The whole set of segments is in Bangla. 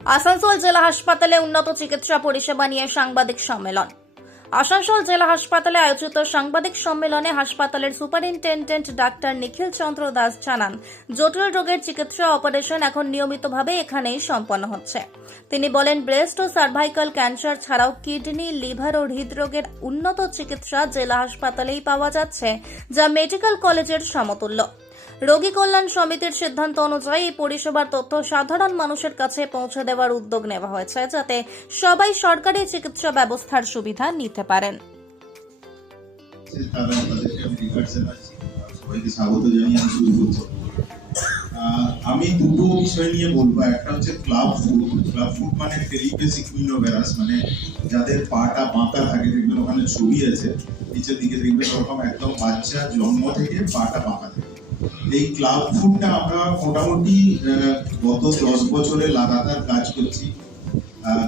আসানসোল জেলা হাসপাতালে উন্নত চিকিৎসা পরিষেবা নিয়ে সাংবাদিক সম্মেলন। আসানসোল জেলা হাসপাতালে আয়োজিত সাংবাদিক সম্মেলনে হাসপাতালের সুপারিনটেনডেন্ট ডাক্তার নিখিল চন্দ্র দাস জানান, জটিল রোগের চিকিৎসা অপারেশন এখন নিয়মিতভাবে এখানেই সম্পন্ন হচ্ছে। তিনি বলেন, ব্রেস্ট ও সার্ভাইকাল ক্যান্সার ছাড়াও কিডনি, লিভার ও হৃদরোগের উন্নত চিকিৎসা জেলা হাসপাতালেই পাওয়া যাচ্ছে, যা মেডিকেল কলেজের সমতুল্য। রোগী কল্যাণ সমিতির সিদ্ধান্ত অনুযায়ী এই পরিষেবার তথ্য সাধারণ মানুষের কাছে পৌঁছে দেওয়ার উদ্যোগ নেওয়া হয়েছে, যাতে সবাই সরকারি চিকিৎসা ব্যবস্থার সুবিধা নিতে পারেন। আমি দুটো বিষয় নিয়ে বলবো। একটা হচ্ছে ক্লাব ফুড। ক্লাব ফুড মানে টেলিপ্যাথিক ইউনোভেরাস, মানে যাদের পাটা বাঁকা থাকে, দেখবেন ওখানে ছবি আছে নিচের দিকে, দেখবেন ওরকম একদম বাচ্চা জন্ম থেকে পাটা বাঁকা থাকে। এই ক্লাব ফুডটা আমরা মোটামুটি গত 10 বছরে লাগাতার কাজ করছি।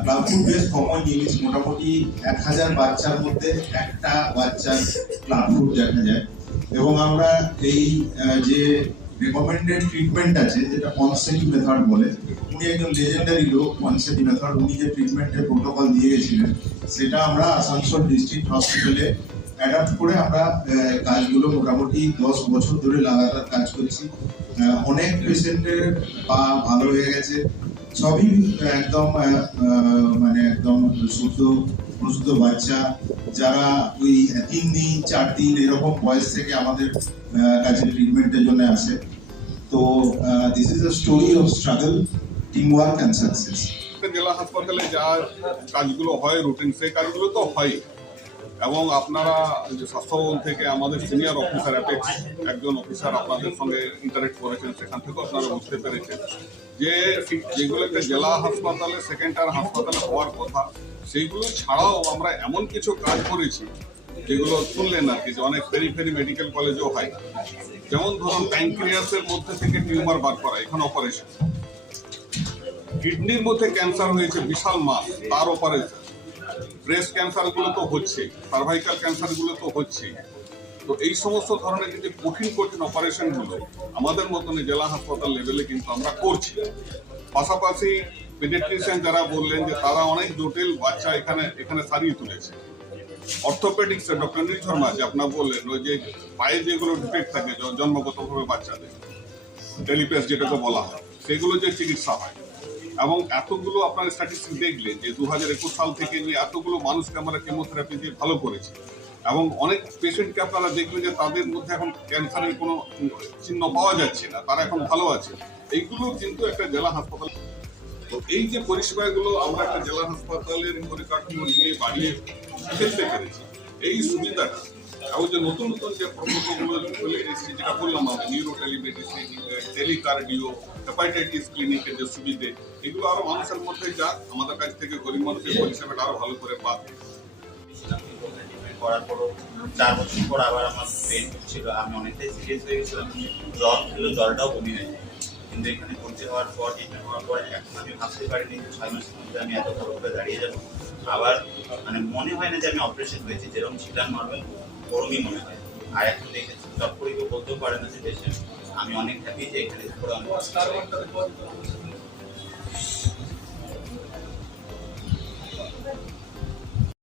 ক্লাব ফুড বেশ কমন জিনিস, মোটামুটি 1000 বাচ্চার মধ্যে একটা বাচ্চার ক্লাব ফুড দেখা যায়। এবং আমরা এই যে রেকমেন্ডেড ট্রিটমেন্ট আছে, যেটা পনসেটি মেথড বলে, উনি একজন লেজেন্ডারি লোক। পনসেটি মেথড উনি যে ট্রিটমেন্টের প্রোটোকল দিয়ে গেছিলেন, সেটা আমরা আসানসোল ডিস্ট্রিক্ট হসপিটালে অ্যাডাপ্ট করে আমরা কাজগুলো মোটামুটি 10 বছর ধরে লাগাতার কাজ করছি। অনেক পেশেন্টের পা ভালো হয়ে গেছে, সবই একদম মানে একদম প্রসূত বাচ্চা, যারা ওই 3 দিন 4 দিন এরকম বয়স থেকে আমাদের কাছে ট্রিটমেন্টের জন্য আসে। তো this is a story of struggle, team work and success. জেলা হাসপাতালে যা কাজগুলো হয় রুটিন, সেই কাজগুলো তো হয়। এবং আপনারা যে স্বাস্থ্য ভবন থেকে আমাদের সিনিয়র অফিসার অ্যাপেক্স একজন অফিসার আপনাদের সঙ্গে ইন্টারেক্ট করেছেন, সেখান থেকে আপনারা বুঝতে পেরেছেন যে যেগুলো একটা জেলা হাসপাতালে সেকেন্ড টায়ার হাসপাতালে হওয়ার কথা, সেইগুলো ছাড়াও আমরা এমন কিছু কাজ করেছি যেগুলো শুনলেন আর কি, যে অনেক পেরিফেরি মেডিকেল কলেজেও হয়। যেমন ধরুন, প্যানক্রিয়াসের মধ্যে থেকে টিউমার বার করা, এখানে অপারেশন। কিডনির মধ্যে ক্যান্সার হয়েছে বিশাল মাস, তার অপারেশন। ব্রেস্ট ক্যান্সারগুলো তো হচ্ছে, সার্ভাইকাল ক্যান্সারগুলো তো হচ্ছে। তো এই সমস্ত ধরনের কিন্তু কঠিন অপারেশনগুলো আমাদের মতন জেলা হাসপাতাল লেভেলে কিন্তু আমরা করছি। পাশাপাশি পেডিয়াট্রিশিয়ান যারা বললেন যে তারা অনেক জটিল বাচ্চা এখানে সারিয়ে তুলেছে। অর্থোপেডিক্সে ডক্টর নীল শর্মা যে আপনার বললেন, ওই যে পায়ে যেগুলো ডিফেক্ট থাকে জন্মগতভাবে বাচ্চাদের, টেলিপ্যাথ যেটাকে বলা হয়, সেগুলো যে চিকিৎসা হয়। এবং এতগুলো আপনার স্ট্যাটিস্টিক দেখলেন যে 2021 সাল থেকে নিয়ে এতগুলো মানুষকে আমরা কেমোথেরাপি দিয়ে ভালো করেছি। এবং অনেক পেশেন্টকে আপনারা দেখলেন যে তাদের মধ্যে এখন ক্যান্সারের কোনো চিহ্ন পাওয়া যাচ্ছে না, তারা এখন ভালো আছে। এইগুলো কিন্তু একটা জেলা হাসপাতাল। তো এই যে পরিষেবাগুলো আমরা একটা জেলা হাসপাতালের পরিকাঠামো নিয়ে বাড়িয়ে ফেলতে পেরেছি, এই সুবিধাটা এবং যে নতুন নতুন যে প্রকল্পগুলো চলে এসেছে, যেটা বললাম আমরা, নিউরো টেলিমেডিসিন, টেলিকার্ডিও, হেপাটাইটিস ক্লিনিকের যে সুবিধে, এগুলো আরো মানুষের মধ্যে যাক, আমাদের কাছ থেকে গরিব মানুষের পরিষেবাটা আরো ভালো করে পাবে। করার পর 4 বছর পর আবার আমার ব্রেন ছিল, আমি অনেকটাই সিরিয়াস হয়ে গেছিলাম। জ্বর ছিল, জলটাও বমি হয়ে যায়। কিন্তু এখানে ভর্তি হওয়ার পর, ট্রিটমেন্ট হওয়ার পর এখন আমি ভাবতে পারিনি যে 6 মাসের মধ্যে আমি এত ভালো করে দাঁড়িয়ে যাবো। আবার মানে মনে হয় না যে আমি অপারেশন হয়েছি, যেরকম ছিলাম নর্মাল ওরমই মনে হয়। আর এখন দেখেছি সব করে কেউ বলতেও পারে না যে পেশেন্ট। আমি অনেক হ্যাপি যে এখানে করে অনেক